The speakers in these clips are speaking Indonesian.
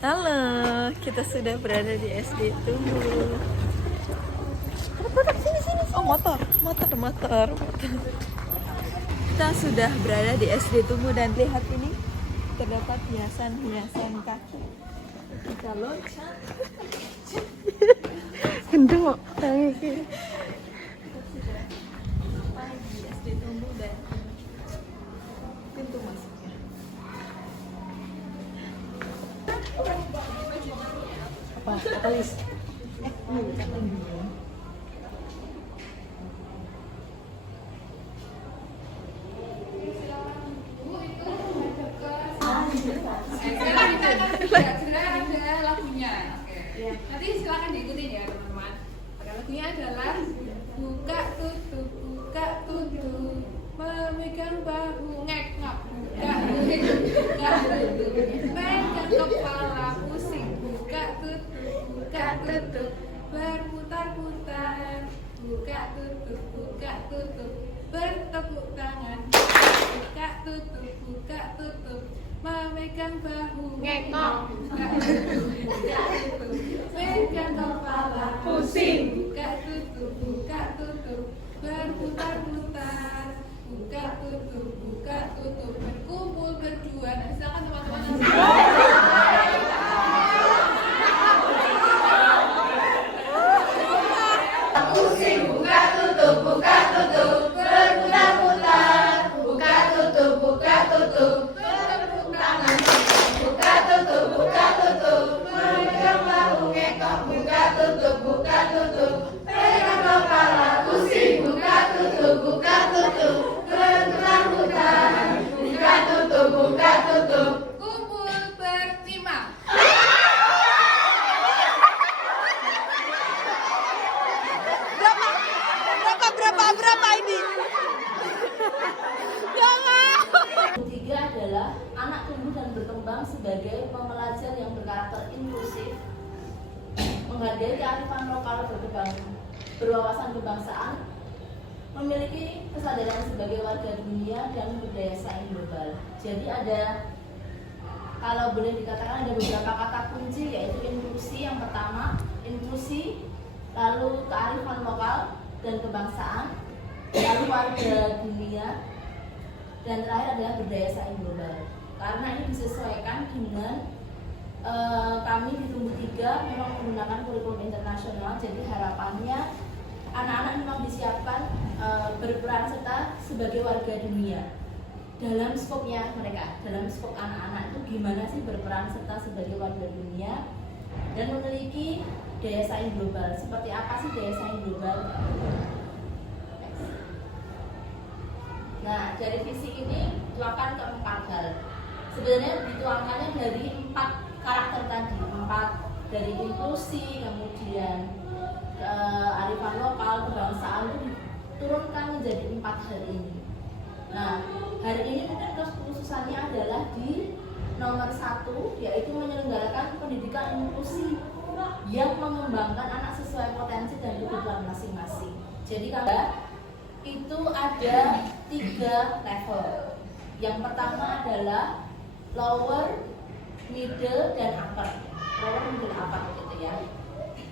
Halo, kita sudah berada di SD Tumbuh. Sini. Oh, motor. Kita sudah berada di SD Tumbuh dan lihat ini terdapat hiasan kaki. Kita loncat. Gendeng kok. Kita sudah sampai di SD Tumbuh dan pintu masuknya. Apa Lis? Sebenarnya ada lagunya. Oke. Nanti silakan diikutin ya teman-teman. Lagunya adalah buka tutup, memegang bahu ngek-ngok, buka tutup, pegang kepala pusing, buka tutup, berputar-putar, buka tutup, bertepuk tangan, buka tutup, memegang bahu ngek-ngok, buka tutup, pegang kepala pusing, buka tutup, berputar-putar, buka tutup, berkumpul berdua. Nah, silakan teman-teman. Pusing, buka tutup, berputar-putar, buka tutup, bertepuk tangan, buka tutup, memegang bahu ngekok, buka tutup, pegang kepala pusing, buka tutup, berputar-putar, buka tutup, kumpul berlima. Berapa ini? Ketiga adalah anak tumbuh dan berkembang sebagai pembelajar yang berkarakter inklusif, menghargai kearifan lokal, berwawasan kebangsaan, memiliki kesadaran sebagai warga dunia dan berdaya saing global. Jadi kalau boleh dikatakan ada beberapa kata kunci, yaitu inklusi yang pertama, inklusi, lalu kearifan lokal dan kebangsaan, lalu warga dunia, dan terakhir adalah berdaya saing global. Karena ini disesuaikan dengan kami di Tumbuh 3 memang menggunakan kurikulum internasional, jadi harapannya anak-anak memang disiapkan berperan serta sebagai warga dunia. Dalam skopnya mereka, dalam skop anak-anak itu gimana sih berperan serta sebagai warga dunia dan memiliki daya saing global. Seperti apa sih daya saing global? Nah, dari visi ini dituangkan ke 4 hal. Sebenarnya dituangkannya dari 4 karakter tadi, 4 dari inklusi, kemudian kearifan lokal, kebangsaan itu diturunkan menjadi 4 hal ini. Nah, hari ini mungkin kekhususannya adalah di nomor 1, yaitu menyelenggarakan pendidikan inklusi yang mengembangkan anak sesuai potensi dan kebutuhan masing-masing. Jadi kalau itu ada 3 level. Yang pertama adalah lower, middle, dan upper. Lower, middle, upper gitu ya.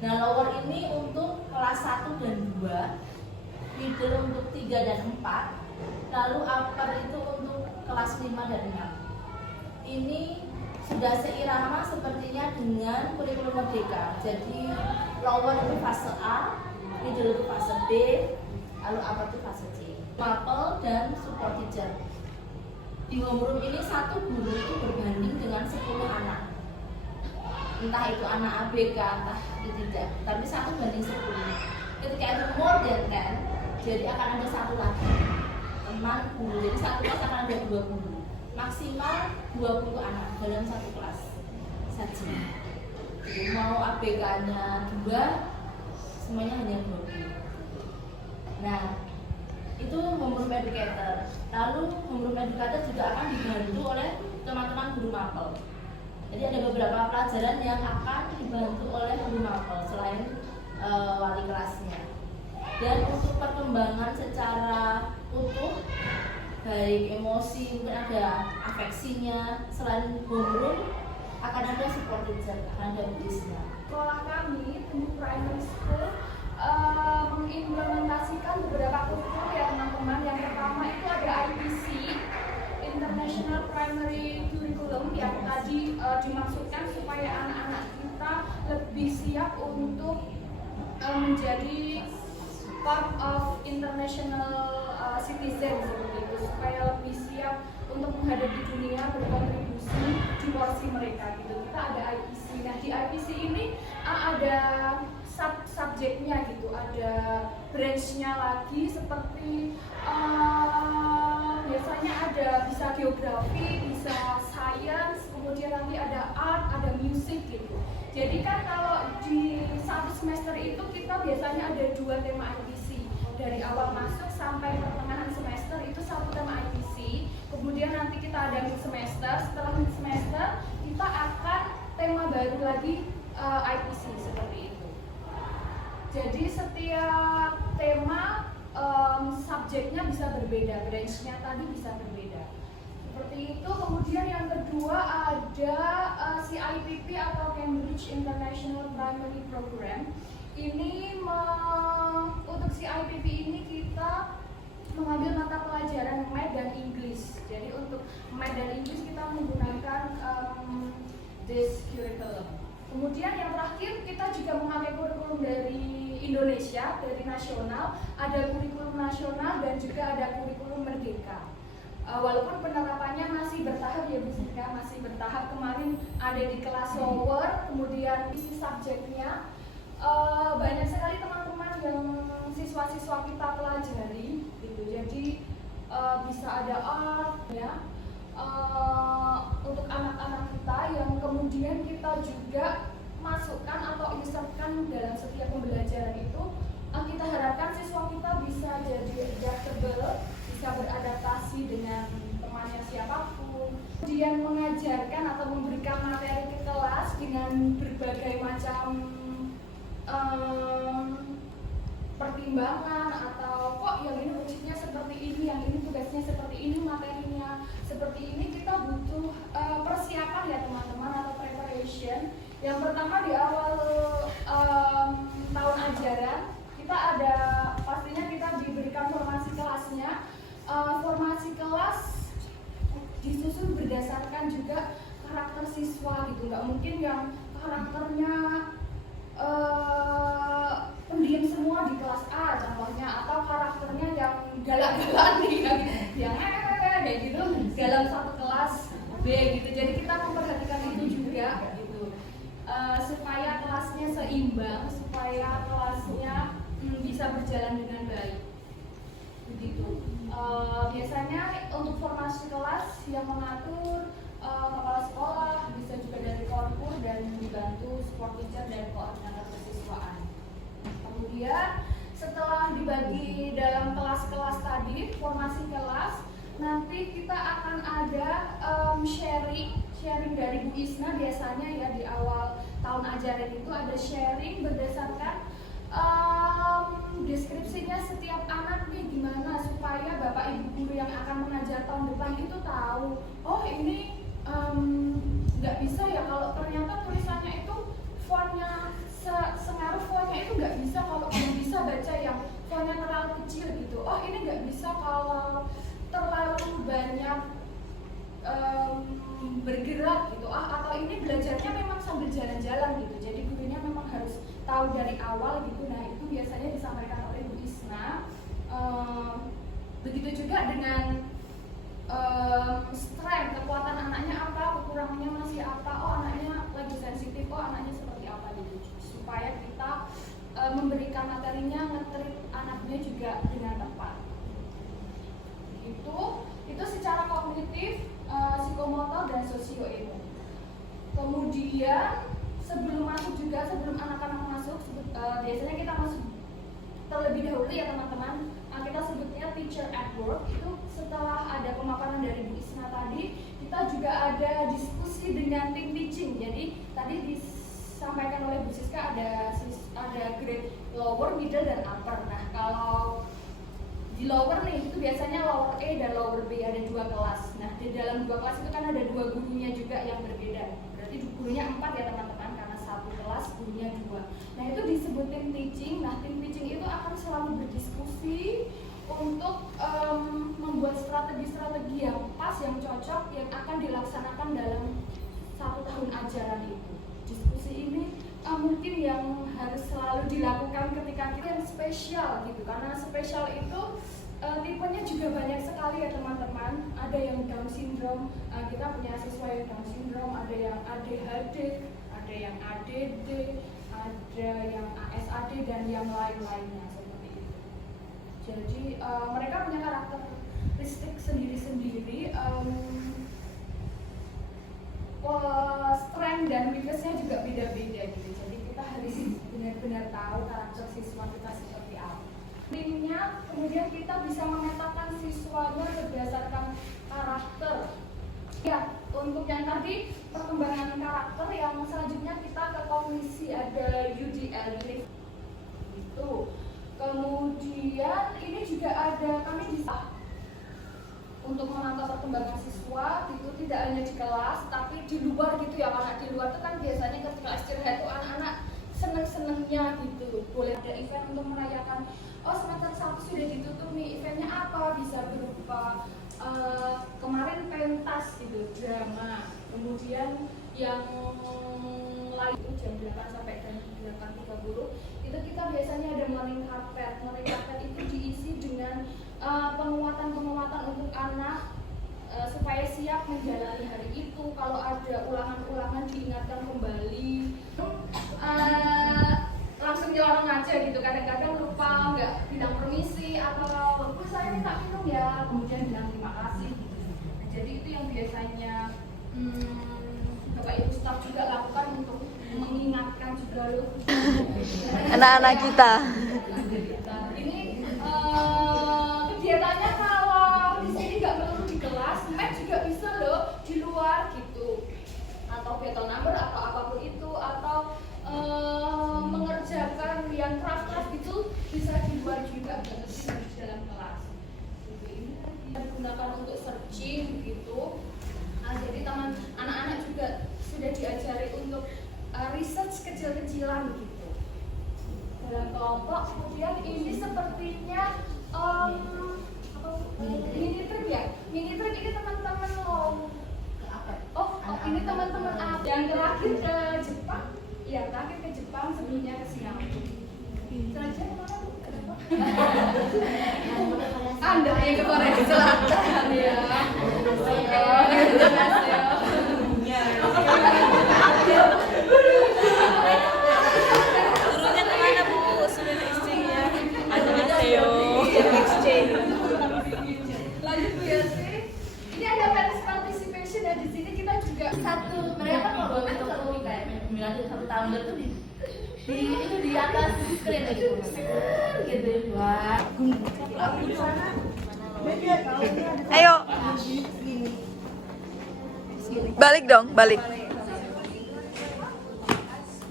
Nah, lower ini untuk kelas 1 dan 2, middle untuk 3 dan 4, lalu upper itu untuk kelas 5 dan 6. Ini sudah seirama sepertinya dengan kurikulum Merdeka. Jadi lower itu fase A, middle itu fase B, lalu upper itu fase C. Mapel dan support teacher. Di homeroom ini 1 guru itu berbanding dengan 10 anak. Entah itu anak ABK, entah itu tidak, tapi 1:10. Ketika itu more than 10, jadi akan ada 1 lagi teman guru. Jadi 1 kelas akan ada 2 guru. Maksimal 20 anak dalam 1 kelas saja. Jadi mau ABK-nya 2, semuanya hanya 20. Nah, itu homeroom educator. Lalu homeroom educator juga akan dibantu oleh teman-teman guru mapel. Jadi ada beberapa pelajaran yang akan dibantu oleh guru mapel selain wali kelasnya. Dan untuk perkembangan secara utuh, baik emosi, mungkin ada afeksinya, selain homeroom akan ada support kerja ada di sana. Sekolah kami, Tumbuh Primary School, mengimplementasikan beberapa kurikulum ya teman-teman. Yang pertama itu ada IPC, International Primary Curriculum, yang tadi dimaksudkan supaya anak-anak kita lebih siap untuk menjadi part of international citizen seperti itu, supaya lebih siap untuk menghadapi dunia, berkontribusi di porsi mereka gitu. Kita ada IPC. Nah di IPC ini ada subjeknya gitu, ada branch-nya lagi seperti biasanya ada bisa geografi, bisa science, kemudian nanti ada art, ada musik gitu. Jadi kan kalau di satu semester itu kita biasanya ada 2 tema IPC. Dari awal masuk sampai pertengahan semester itu satu tema IPC. Kemudian nanti kita ada mid semester. Setelah mid semester kita akan tema baru lagi IPC seperti itu. Jadi setiap tema subjeknya bisa berbeda, branch-nya tadi bisa berbeda. Seperti itu. Kemudian yang kedua ada CIPP atau Cambridge International Primary Program. Ini untuk CIPP ini kita mengambil mata pelajaran Math dan English. Jadi untuk Math dan English kita menggunakan this curriculum. Kemudian yang terakhir kita juga memakai kurikulum dari Indonesia, dari nasional. Ada kurikulum nasional dan juga ada kurikulum merdeka. Walaupun penerapannya masih bertahap ya Bu Sika, masih bertahap. Kemarin ada di kelas lower, kemudian isi subjeknya banyak sekali teman-teman yang siswa-siswa kita pelajari gitu. Jadi bisa ada art ya untuk anak-anak kita yang kemudian kita juga masukkan atau insertkan dalam setiap pembelajaran itu. Kita harapkan siswa kita bisa jadi adaptable, bisa beradaptasi dengan temannya siapapun, kemudian mengajarkan atau memberikan materi ke kelas dengan berbagai macam pertimbangan, atau kok yang ini tugasnya seperti ini, yang ini tugasnya seperti ini, materinya seperti ini. Kita butuh persiapan ya teman-teman, atau preparation. Yang pertama di awal tahun ajaran kita ada, pastinya kita diberikan formasi kelasnya. Formasi kelas disusun berdasarkan juga karakter siswa gitu, nggak mungkin yang karakternya pendiam semua di kelas A contohnya, atau karakternya yang galak-galak nih yang kayak gitu dalam satu kelas B gitu. Jadi kita memperhatikan itu juga gitu, supaya kelasnya seimbang, supaya kelasnya bisa berjalan dengan baik begitu. Biasanya untuk formasi kelas yang mengatur kepala sekolah, bisa juga dari korpur dan dibantu support teacher dan koordinator kesiswaan. Kemudian setelah dibagi dalam kelas-kelas tadi, formasi kelas, nanti kita akan ada sharing dari Bu Isna. Biasanya ya di awal tahun ajaran itu ada sharing berdasarkan deskripsinya setiap anak nih gimana, supaya bapak ibu guru yang akan mengajar tahun depan itu tahu, oh ini nggak bisa ya kalau ternyata tulisannya itu fontnya sengaruh fontnya itu nggak bisa kalau kamu bisa baca yang fontnya terlalu kecil gitu. Oh ini nggak bisa kalau terlalu banyak bergerak gitu. Atau ini belajarnya memang sambil jalan-jalan gitu. Jadi gurunya memang harus tahu dari awal gitu. Nah itu biasanya disampaikan oleh Bu Isna. Begitu juga dengan strength, kekuatan anaknya apa, kekurangannya masih apa, oh anaknya lagi sensitif, oh anaknya seperti apa gitu, supaya kita memberikan materinya, nge-treat anaknya juga dengan tepat. Itu secara kognitif, psikomotor dan sosioemo. Kemudian sebelum anak-anak masuk, biasanya kita masuk terlebih dahulu ya teman-teman. Kita sebutnya teacher at work. Itu setelah ada pemaparan dari Bu Isna tadi, kita juga ada diskusi dengan tim teaching. Jadi tadi disampaikan oleh Bu Siska ada grade lower, middle, dan upper. Nah kalau di lower nih itu biasanya lower A dan lower B, ada 2 kelas. Nah di dalam 2 kelas itu kan ada 2 gurunya juga yang berbeda. berarti gurunya 4 ya teman-teman, karena satu kelas gurunya 2. Nah itu disebut tim teaching. Nah tim teaching itu akan selalu berdiskusi untuk membuat strategi-strategi yang pas, yang cocok, yang akan dilaksanakan dalam 1 tahun ajaran itu. Diskusi ini mungkin yang harus selalu dilakukan ketika kita yang spesial gitu, karena spesial itu tipenya juga banyak sekali ya teman-teman. Ada yang Down syndrome, kita punya siswa yang Down syndrome, ada yang ADHD, ada yang ADD, ada yang ASAD dan yang lain-lainnya seperti itu. Jadi mereka punya karakteristik sendiri-sendiri. Strength dan weakness-nya juga beda-beda gitu. Jadi kita harus benar-benar tahu karakter siswa kita seperti apa. Timnya kemudian kita bisa memetakan siswanya berdasarkan karakter. Ya, untuk yang tadi perkembangan karakter, yang selanjutnya kita ke kognisi, ada UDL itu. Kemudian ini juga ada, kami bisa untuk memantau perkembangan siswa itu tidak hanya di kelas tapi di luar gitu ya, karena di luar itu kan biasanya ketika istirahat itu anak-anak seneng-senengnya gitu, boleh ada event untuk merayakan semester 1 sudah ditutup nih, eventnya apa, bisa berupa kemarin pentas gitu, drama, kemudian yang lain itu jam 8 sampai jam 8.30 itu kita biasanya ada morning carpet itu diisi dengan penguatan untuk anak supaya siap menjalani hari itu. Kalau ada ulangan-ulangan diingatkan kembali, langsung nyelonong aja gitu. Kadang-kadang lupa, nggak bilang permisi atau Bu saya minta minum ya, kemudian bilang terima kasih gitu. Nah, jadi itu yang biasanya Bapak Ibu staf juga lakukan untuk mengingatkan juga loh anak-anak kita. Ini kegiatannya kalau di sini nggak melulu di kelas, match juga bisa loh di luar gitu, atau battle number atau apapun itu, atau mengerjakan yang craft gitu bisa di luar juga, bukan di dalam kelas. Gitu. Ini kita digunakan untuk searching gitu. Jadi anak-anak juga sudah diajari untuk research kecil-kecilan gitu dalam kelompok. Kemudian ini sepertinya mini trip ya. Mini trip ini teman-teman mau ini teman-teman yang terakhir ke Jepang. Iya, terakhir ke Jepang, sebelumnya ke Singapura. Selanjutnya kemana Bu? Anda yang ke Korea Selatan ya. Gurunya kemana Bu? Sudah exchange-nya. Annyeonghaseyo. Exchange. Lanjut Bu Yasri. Ini ada participation dan di sini kita juga mereka kan kalau bawa toko kayak memiliki 1 tahun itu di atas screen gitu. Wah. Ayo. Balik dong, balik.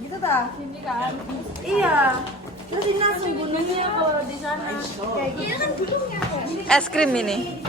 Gitu ta? Sini kan? Iya. Terus ini langsung gunungnya kalau di sana. Kayak gitu kan gunungnya. Es krim ini.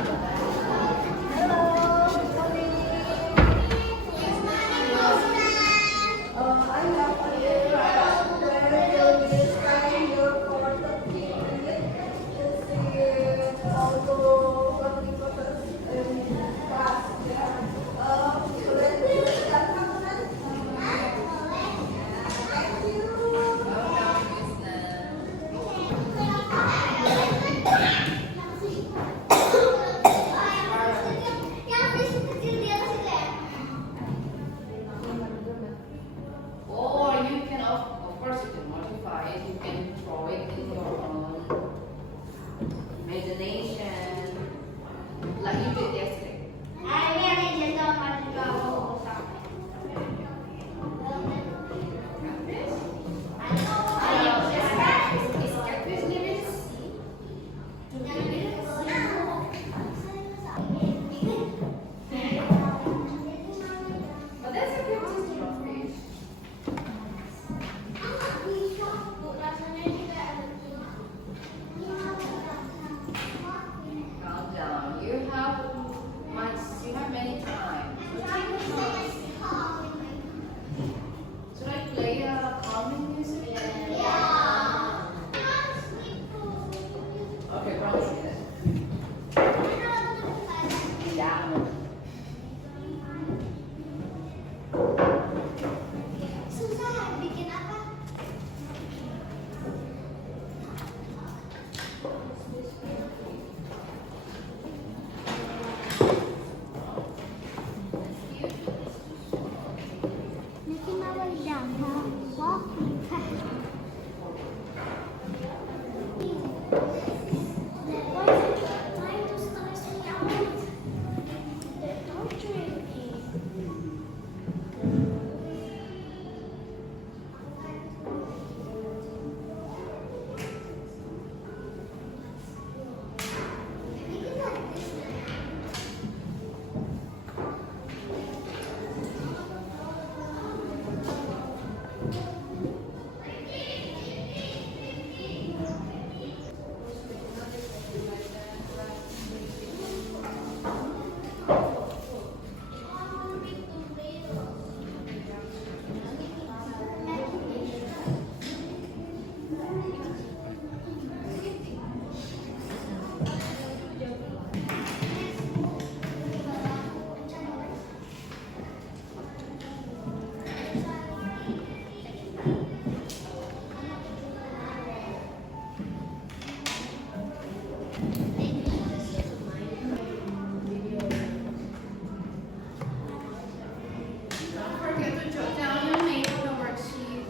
Don't forget to jot down your name on the worksheet.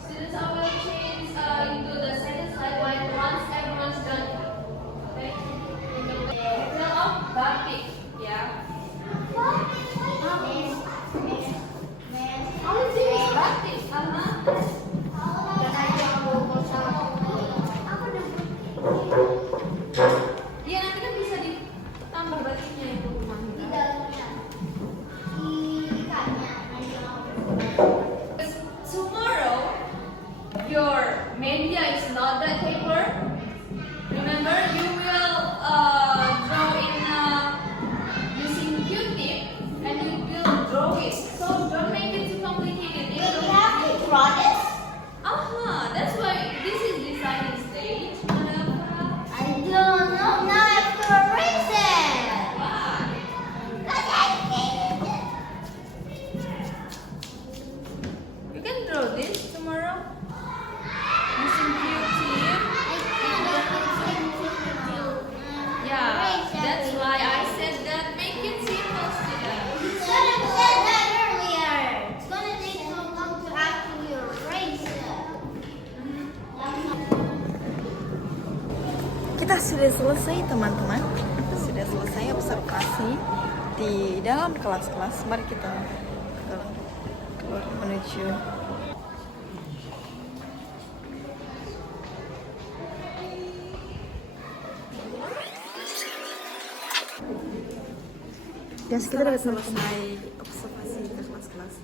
Students, I will change into the second slide when once everyone's done. Okay? Fill up batik, yeah. Batik, Iya nanti kan bisa ditambah batiknya itu rumahnya. Tomorrow, your media is not that paper. Remember, you will draw in using Q-tip, and you will draw it. So don't make it too complicated. That's why this is designing stage. You can draw this tomorrow using Q-tip. Yeah, that's why I said that make it simple, students. Kita sudah selesai teman-teman. Sudah selesai observasi di dalam kelas-kelas. Mari kita keluar menuju Guys, kita udah selesai observasi ke kelas-kelas.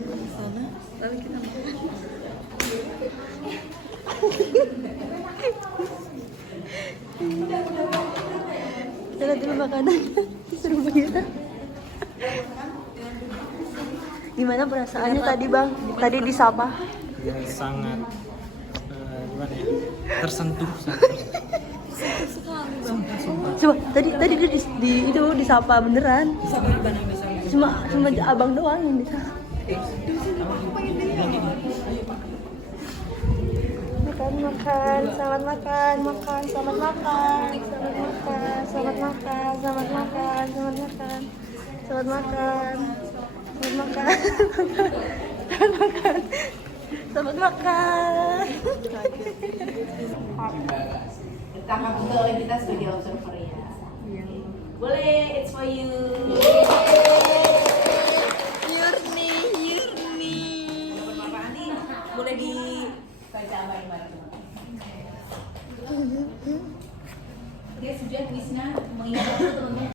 Di sana, lalu kita kita lihat dulu makanannya, disuruh bayar. Gimana perasaannya tadi bang? Tadi disapa? Ya, sangat gimana ya? Tersentuh Coba tadi dia di itu disapa beneran. Cuma abang doang yang disapa. Makan, selamat makan, selamat makan, selamat makan, selamat makan, selamat makan, selamat makan, selamat makan, selamat makan, selamat makan. Ditangkap juga oleh kita sebagai observer ya. Boleh, it's for you. Yurni. Bermanfaat nih. Boleh dibaca bareng-bareng. Oke, sudah Wisna mengingatkan teman-teman